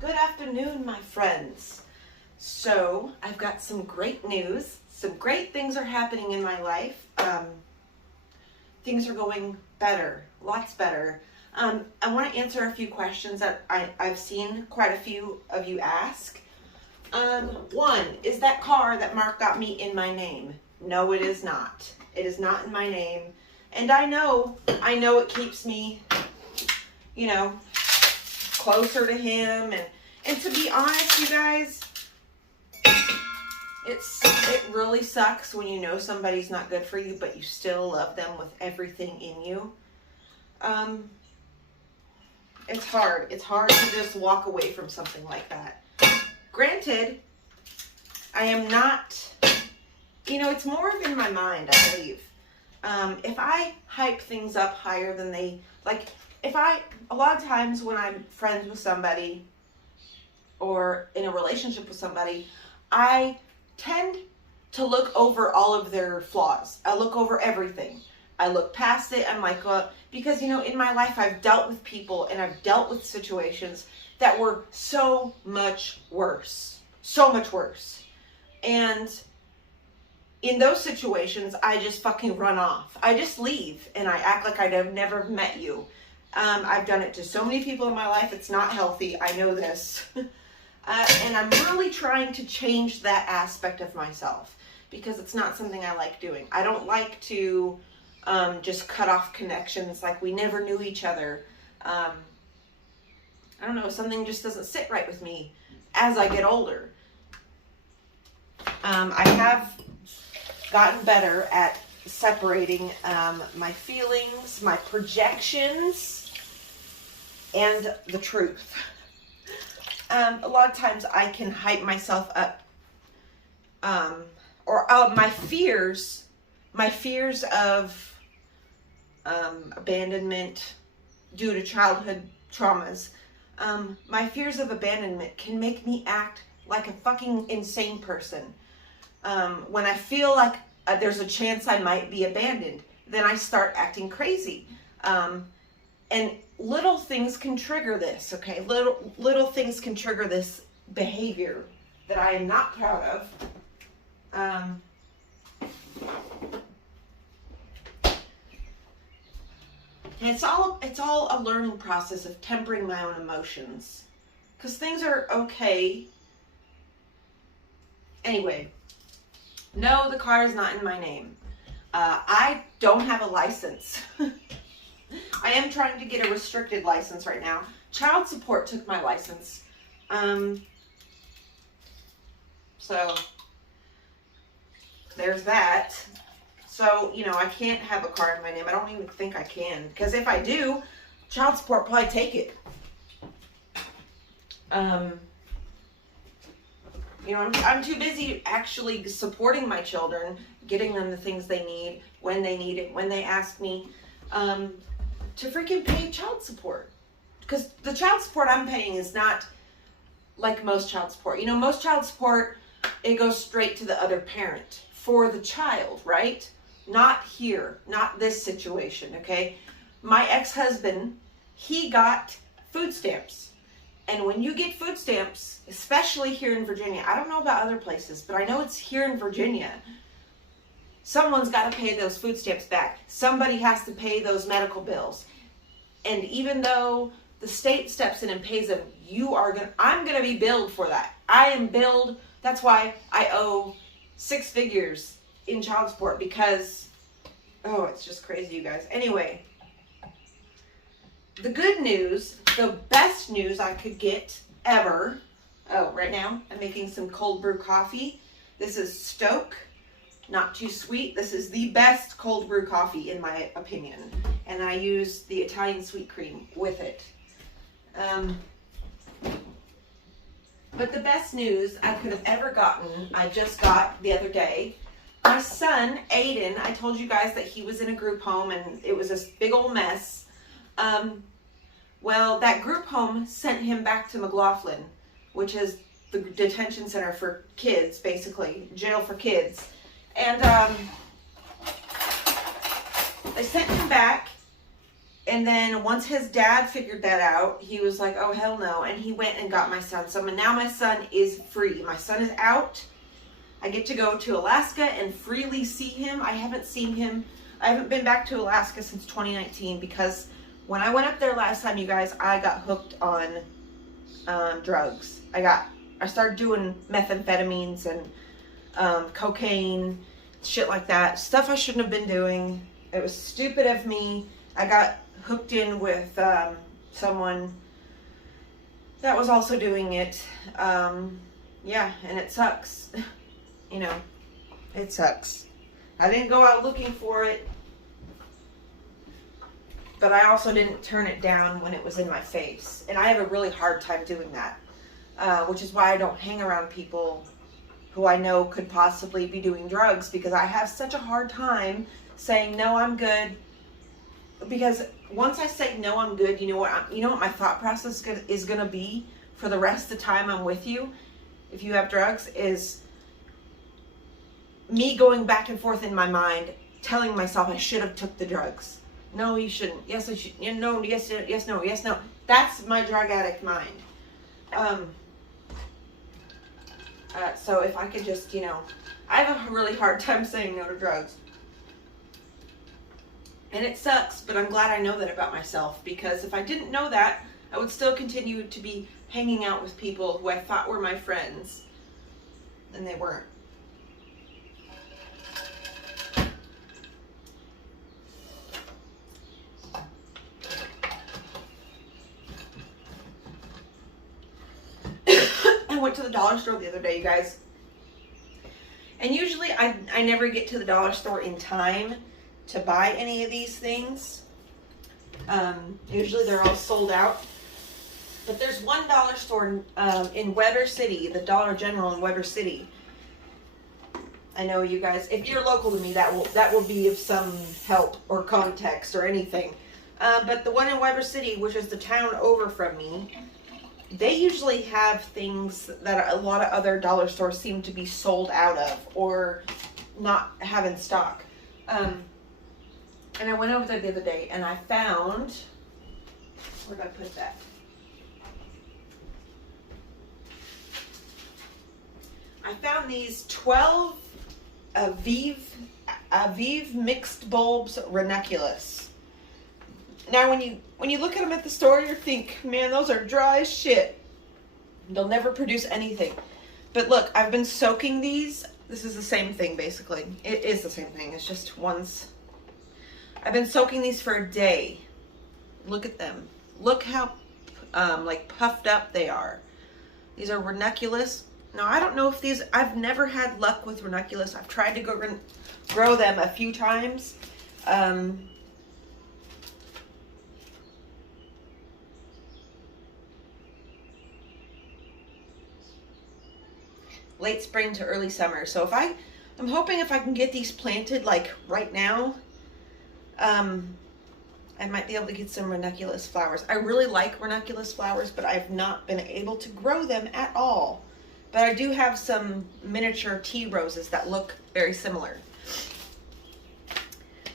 Good afternoon, my friends. So, I've got some great news. Some great things are happening in my life. Things are going better, lots better. I want to answer a few questions that I've seen quite a few of you ask. One, is that car that Mark got me in my name? No, it is not. It is not in my name. And I know it keeps me, closer to him. And to be honest, you guys, it really sucks when you know somebody's not good for you, but you still love them with everything in you. It's hard. It's hard to just walk away from something like that. Granted, I am not, it's more of in my mind, I believe. If I hype things up higher than a lot of times when I'm friends with somebody or in a relationship with somebody, I tend to look over all of their flaws. I look over everything. I look past it. I'm like, because, in my life, I've dealt with people and I've dealt with situations that were so much worse. So much worse. And in those situations, I just fucking run off. I just leave and I act like I've never met you. I've done it to so many people in my life. It's not healthy. I know this. And I'm really trying to change that aspect of myself because it's not something I like doing. I don't like to just cut off connections like we never knew each other. I don't know, something just doesn't sit right with me as I get older. I have gotten better at separating my feelings, my projections, and the truth. A lot of times I can hype myself up, or my fears of abandonment due to childhood traumas. My fears of abandonment can make me act like a fucking insane person. When I feel like there's a chance I might be abandoned, then I start acting crazy. And little things can trigger this, okay? Little things can trigger this behavior that I am not proud of. And it's all a learning process of tempering my own emotions. Because things are okay. Anyway, no, the car is not in my name. I don't have a license. I am trying to get a restricted license right now. Child support took my license. So there's that. So, I can't have a car in my name. I don't even think I can. Because if I do, child support will probably take it. I'm too busy actually supporting my children, getting them the things they need, when they ask me, to freaking pay child support. Because the child support I'm paying is not like most child support. Most child support, it goes straight to the other parent for the child, right? Not here, not this situation, okay? My ex-husband, he got food stamps. And when you get food stamps, especially here in Virginia, I don't know about other places, but I know it's here in Virginia, someone's got to pay those food stamps back. Somebody has to pay those medical bills. And even though the state steps in and pays them, I'm going to be billed for that. I am billed. That's why I owe 6 figures in child support because, it's just crazy, you guys. Anyway, the good news, the best news I could get ever. Right now I'm making some cold brew coffee. This is Stoke. Not too sweet. This is the best cold brew coffee in my opinion. And I use the Italian sweet cream with it. But the best news I could have ever gotten, I just got the other day. My son, Aiden, I told you guys that he was in a group home and it was a big old mess. Well, that group home sent him back to McLaughlin, which is the detention center for kids, basically, jail for kids. And they sent him back, And then once his dad figured that out, he was like, oh, hell no. And he went and got my son some. And now my son is free. My son is out. I get to go to Alaska and freely see him. I haven't seen him. I haven't been back to Alaska since 2019 because when I went up there last time, you guys, I got hooked on drugs. I started doing methamphetamines and cocaine, shit like that. Stuff I shouldn't have been doing. It was stupid of me. I got hooked in with someone that was also doing it. Yeah, and it sucks. You know, it sucks. I didn't go out looking for it, but I also didn't turn it down when it was in my face. And I have a really hard time doing that, which is why I don't hang around people who I know could possibly be doing drugs, because I have such a hard time saying, no, I'm good. Because once I say, no, I'm good, you know what my thought process is going to be for the rest of the time I'm with you, if you have drugs, is me going back and forth in my mind, telling myself I should have took the drugs. No, you shouldn't. Yes, I should. No, yes, yes, no, yes, no. That's my drug addict mind. So if I could just, I have a really hard time saying no to drugs. And it sucks, but I'm glad I know that about myself, because if I didn't know that, I would still continue to be hanging out with people who I thought were my friends, and they weren't. I went to the dollar store the other day, you guys. And usually I never get to the dollar store in time to buy any of these things. Usually they're all sold out. But there's one dollar store in Weber City, the Dollar General in Weber City. I know you guys, if you're local to me, that will be of some help or context or anything. But the one in Weber City, which is the town over from me, they usually have things that a lot of other dollar stores seem to be sold out of or not have in stock. And I went over there the other day and I found, where did I put that? I found these 12 Aviv mixed bulbs ranunculus. Now, when you look at them at the store, you think, man, those are dry as shit. They'll never produce anything. But look, I've been soaking these. This is the same thing, basically. It is the same thing. It's just one's. I've been soaking these for a day. Look at them. Look how like puffed up they are. These are ranunculus. Now, I don't know if these, I've never had luck with ranunculus. I've tried to grow them a few times. Late spring to early summer. So I'm hoping if I can get these planted like right now, I might be able to get some ranunculus flowers. I really like ranunculus flowers, but I've not been able to grow them at all. But I do have some miniature tea roses that look very similar.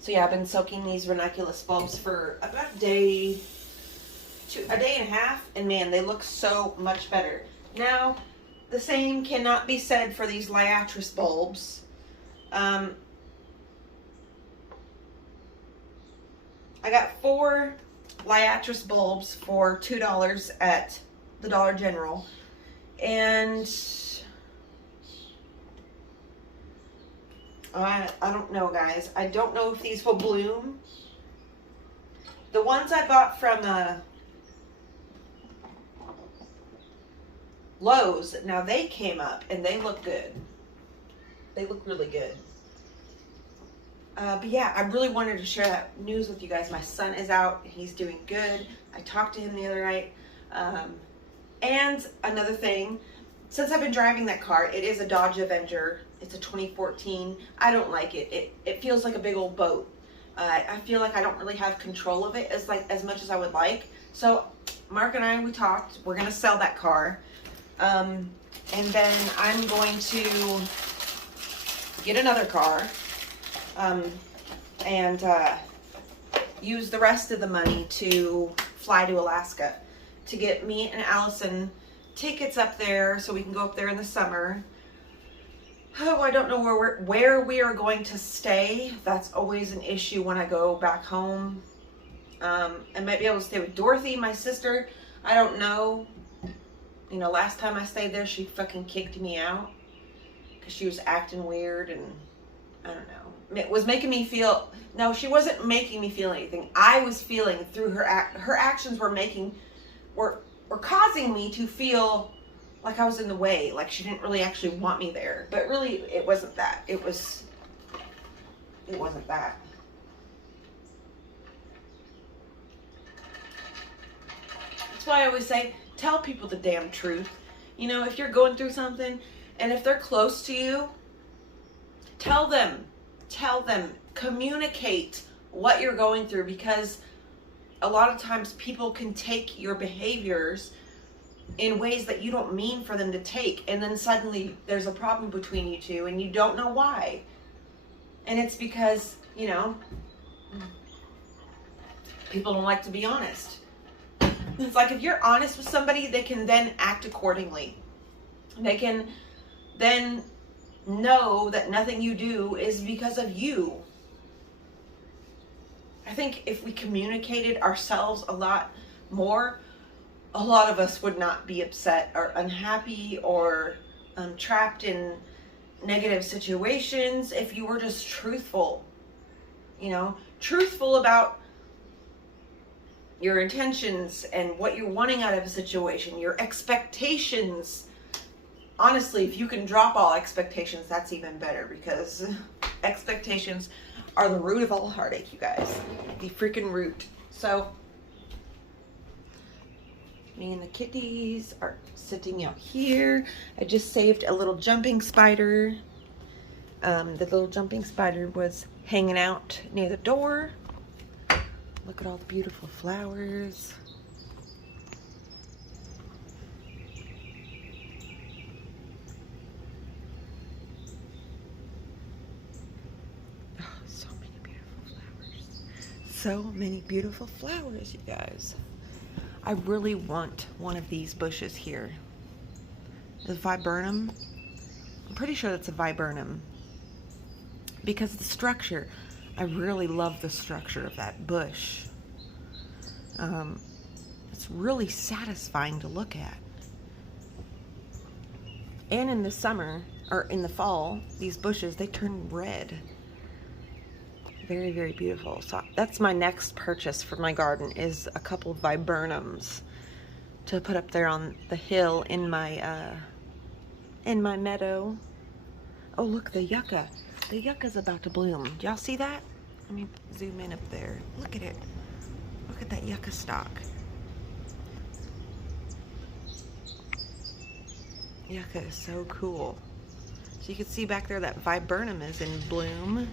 So yeah, I've been soaking these ranunculus bulbs for about a day and a half, and man, they look so much better. Now, the same cannot be said for these liatris bulbs. I got 4 liatris bulbs for $2 at the Dollar General. And I don't know, guys. I don't know if these will bloom. The ones I bought from Lowe's, now they came up and they look good. They look really good. But yeah, I really wanted to share that news with you guys. My son is out. He's doing good. I talked to him the other night. And another thing, since I've been driving that car, it is a Dodge Avenger. It's a 2014. I don't like it. It feels like a big old boat. I feel like I don't really have control of it as much as I would like. So Mark and I, we talked. We're gonna sell that car, and then I'm going to get another car, and use the rest of the money to fly to Alaska to get me and Allison tickets up there so we can go up there in the summer. Oh, I don't know where we are going to stay. That's always an issue when I go back home. I might be able to stay with Dorothy, my sister. I don't know. You know, last time I stayed there, she fucking kicked me out because she was acting weird, and I don't know. It was making me feel, no, she wasn't making me feel anything. I was feeling through her actions were causing me to feel like I was in the way, like she didn't really actually want me there. But really, it wasn't that. It wasn't that. That's why I always say, tell people the damn truth. You know, if you're going through something, and if they're close to you, tell them, communicate what you're going through, because a lot of times people can take your behaviors in ways that you don't mean for them to take, and then suddenly there's a problem between you two and you don't know why. And it's because, you know, people don't like to be honest. It's like, if you're honest with somebody, they can then act accordingly. They can then know that nothing you do is because of you. I think if we communicated ourselves a lot more, a lot of us would not be upset or unhappy or trapped in negative situations if you were just truthful. You know, truthful about your intentions and what you're wanting out of a situation, your expectations. Honestly, if you can drop all expectations, that's even better, because expectations are the root of all heartache, you guys. The freaking root. So, me and the kitties are sitting out here. I just saved a little jumping spider. The little jumping spider was hanging out near the door. Look at all the beautiful flowers. Oh, so many beautiful flowers. So many beautiful flowers, you guys. I really want one of these bushes here. The viburnum. I'm pretty sure that's a viburnum. Because the structure, I really love the structure of that bush. It's really satisfying to look at. And in the summer, or in the fall, these bushes, they turn red. Very, very beautiful. So that's my next purchase for my garden, is a couple of viburnums to put up there on the hill in my meadow. Oh, look, the yucca. The yucca's about to bloom. Do y'all see that? Let me zoom in up there. Look at it. Look at that yucca stalk. Yucca is so cool. So you can see back there that viburnum is in bloom.